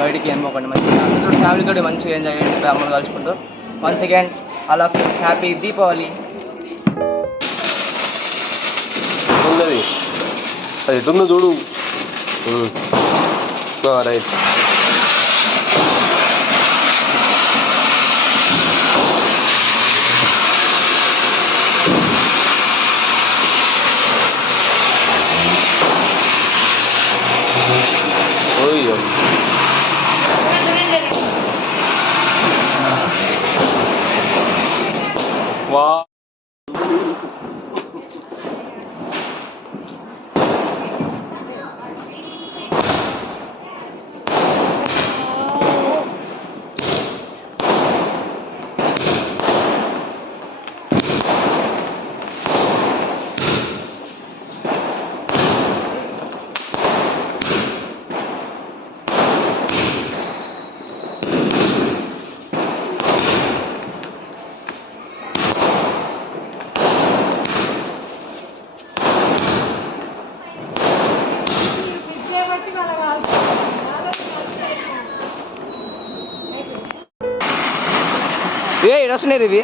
బయటికి ఏమోకండి మంచిగా అందరూ ఫ్యామిలీతో మంచిగా ఎంజాయ్ చేయండి అమ్మని కలుసుకుంటూ. Once again all of you happy Deepavali. అది ఎట్లుందో చూడు. రైట్. వా ఏ వస్తున్నాయి ఇవి.